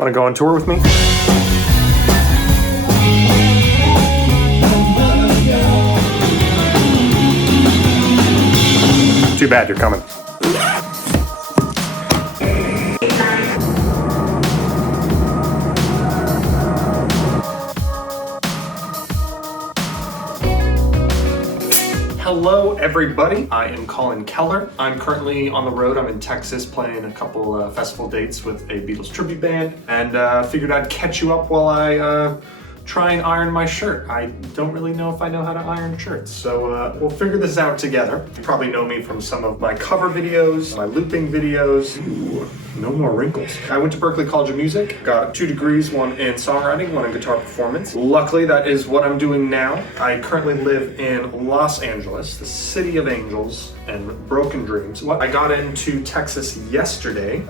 Want to go on tour with me? Too bad you're coming. Hello everybody, I am Colin Keller. I'm currently on the road. I'm in Texas playing a couple festival dates with a Beatles Tribute band, and figured I'd catch you up while I try and iron my shirt. I don't really know if I know how to iron shirts, so we'll figure this out together. You probably know me from some of my cover videos, my looping videos. Ooh, no more wrinkles. I went to Berklee College of Music, got 2 degrees, one in songwriting, one in guitar performance. Luckily, that is what I'm doing now. I currently live in Los Angeles, the city of angels and broken dreams. I got into Texas yesterday.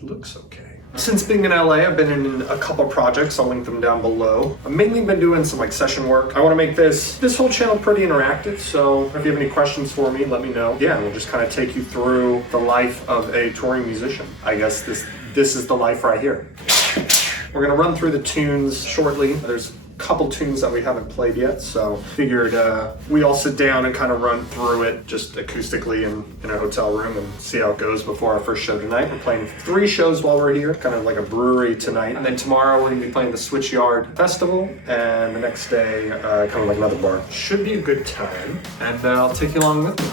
Looks okay. Since being in LA, I've been in a couple projects. I'll link them down below. I've mainly been doing some session work. I want to make this whole channel pretty interactive, so if you have any questions for me, let me know. Yeah, we'll just kind of take you through the life of a touring musician. I guess this is the life right here. We're gonna run through the tunes shortly. There's a couple tunes that we haven't played yet, so figured we all sit down and kind of run through it just acoustically in a hotel room and see how it goes before our first show tonight. We're playing 3 shows while we're here, kind of like a brewery tonight. And then tomorrow we're gonna be playing the Switchyard Festival, and the next day kind of like another bar. Should be a good time, and I'll take you along with me.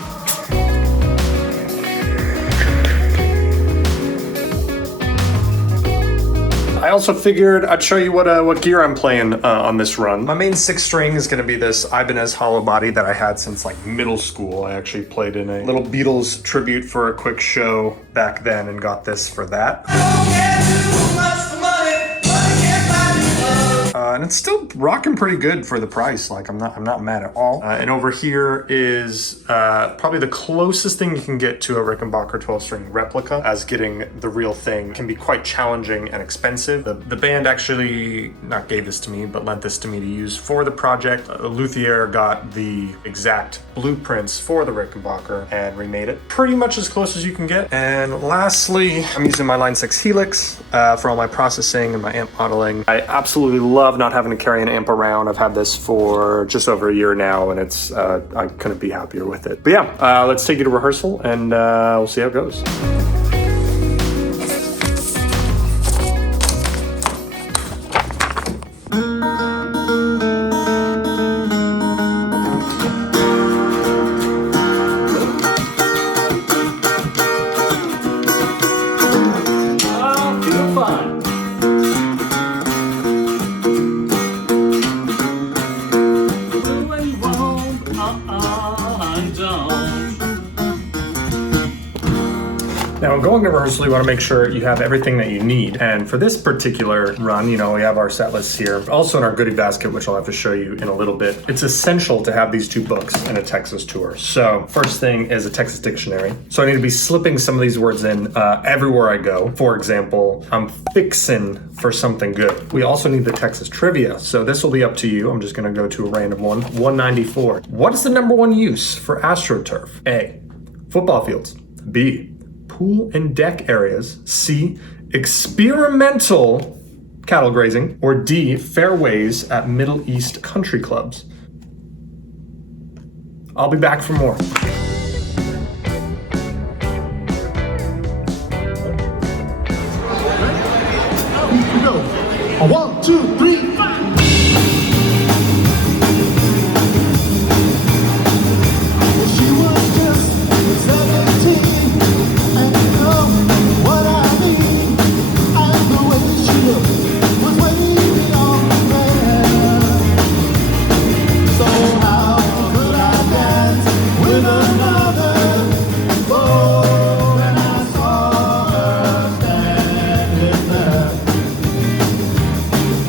I also figured I'd show you what gear I'm playing on this run. My main 6 string is gonna be this Ibanez hollow body that I had since like middle school. I actually played in a little Beatles tribute for a quick show back then and got this for that. And it's still rocking pretty good for the price. Like I'm not mad at all. And over here is probably the closest thing you can get to a Rickenbacker 12-string replica, as getting the real thing can be quite challenging and expensive. The band actually not gave this to me, but lent this to me to use for the project. A luthier got the exact blueprints for the Rickenbacker and remade it pretty much as close as you can get. And lastly, I'm using my Line 6 Helix for all my processing and my amp modeling. I absolutely love not having to carry an amp around. I've had this for just over a year now, and it's I couldn't be happier with it. But yeah, let's take you to rehearsal, and we'll see how it goes. Now, going to rehearsal, you want to make sure you have everything that you need. And for this particular run, we have our set lists here. Also in our goodie basket, which I'll have to show you in a little bit. It's essential to have these 2 books in a Texas tour. So first thing is a Texas dictionary. So I need to be slipping some of these words in everywhere I go. For example, I'm fixin' for something good. We also need the Texas trivia. So this will be up to you. I'm just going to go to a random one. 194. What is the #1 use for AstroTurf? A, football fields. B, pool and deck areas. C, experimental cattle grazing. Or D, fairways at Middle East country clubs. I'll be back for more. A 1, 2, 3, 5. She was just 17.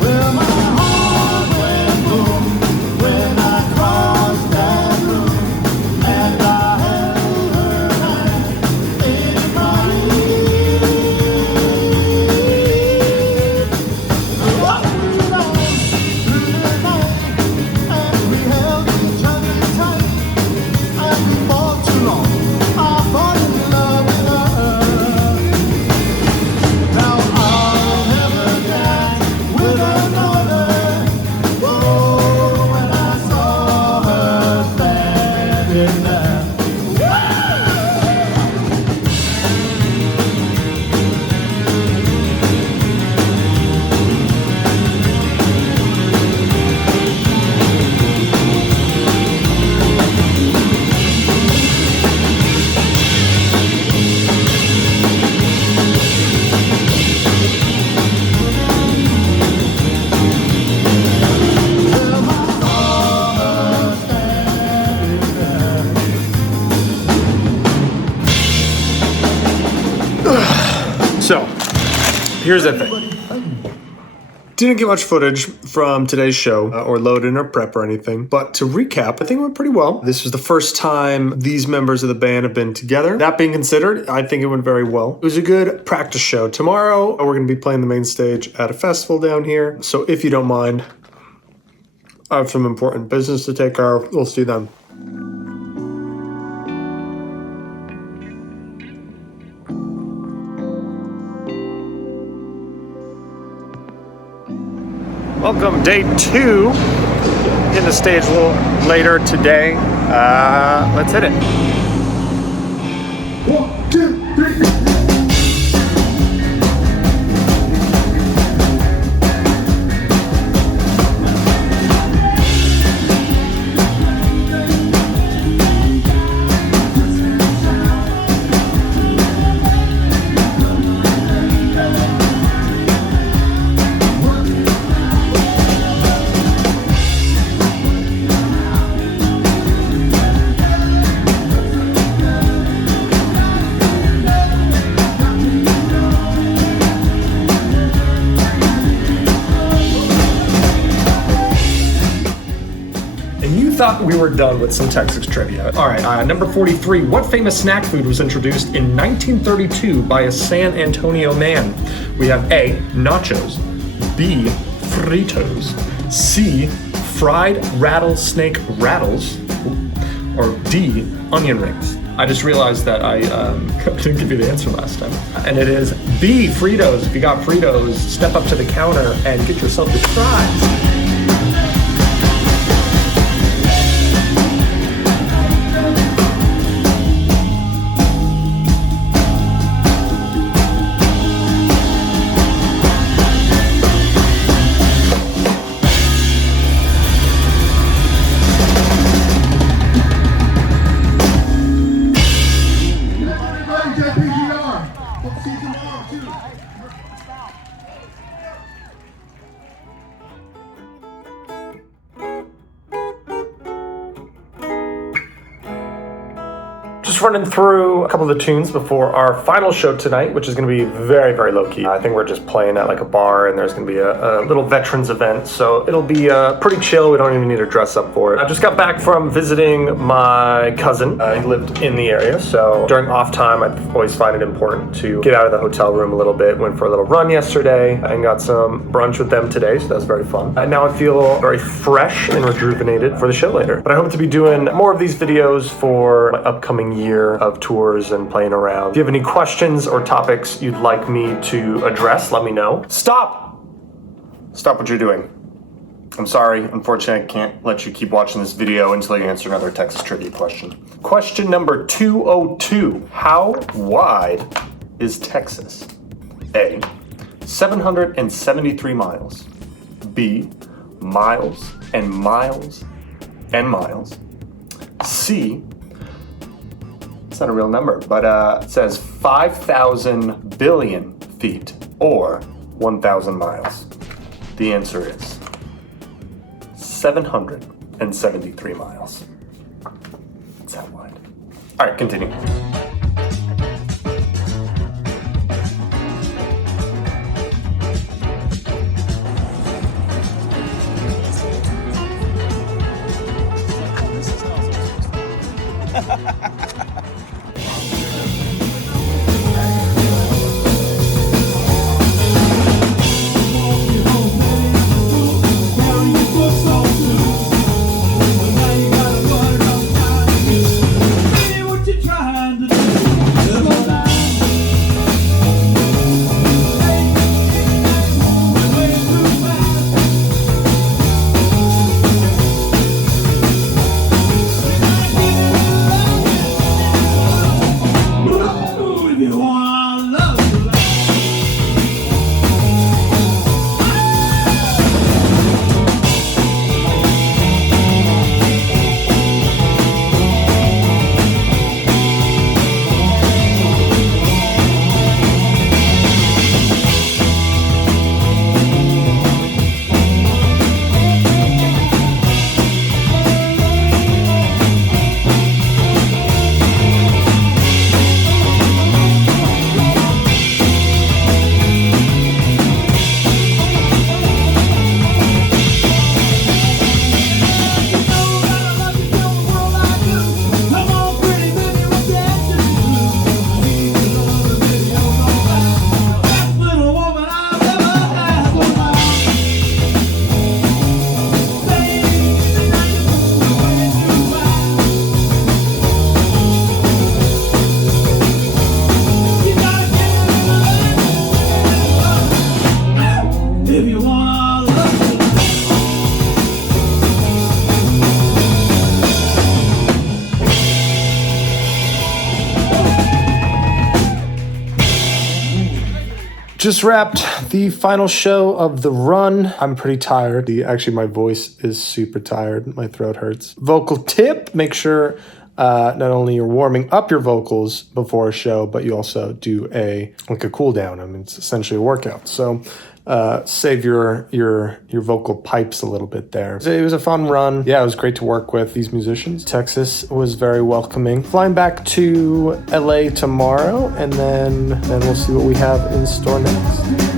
Well, my Here's the thing. Didn't get much footage from today's show or load in or prep or anything, but to recap, I think it went pretty well. This was the first time these members of the band have been together. That being considered, I think it went very well. It was a good practice show. Tomorrow, we're going to be playing the main stage at a festival down here, so if you don't mind, I have some important business to take care of. We'll see them. Welcome, day 2. In the stage a little later today. Let's hit it. 1, 2, 3. Thought we were done with some Texas trivia. All right, number 43. What famous snack food was introduced in 1932 by a San Antonio man? We have A, nachos, B, Fritos, C, fried rattlesnake rattles, or D, onion rings. I just realized that I didn't give you the answer last time. And it is B, Fritos. If you got Fritos, step up to the counter and get yourself the prize. Just running through a couple of the tunes before our final show tonight, which is going to be very, very low-key. I think we're just playing at like a bar, and there's going to be a little veterans event, so it'll be pretty chill. We don't even need to dress up for it. I just got back from visiting my cousin. He lived in the area, so during off time, I always find it important to get out of the hotel room a little bit. Went for a little run yesterday and got some brunch with them today, so that was very fun. And now I feel very fresh and rejuvenated for the show later. But I hope to be doing more of these videos for my upcoming year of tours and playing around. If you have any questions or topics you'd like me to address, let me know. Stop what you're doing. I'm sorry, unfortunately I can't let you keep watching this video until you answer another Texas trivia question. Question number 202. How wide is Texas? A, 773 miles. B, miles and miles and miles. C, it's not a real number, but it says 5,000 billion feet or 1,000 miles. The answer is 773 miles. It's that wide. All right, continue. What you trying Just wrapped the final show of the run. I'm pretty tired. Actually, my voice is super tired. My throat hurts. Vocal tip, make sure not only you're warming up your vocals before a show, but you also do a cool down. I mean, it's essentially a workout. So save your vocal pipes a little bit there. It was a fun run. Yeah, it was great to work with these musicians. Texas was very welcoming. Flying back to LA tomorrow, and then we'll see what we have in store next.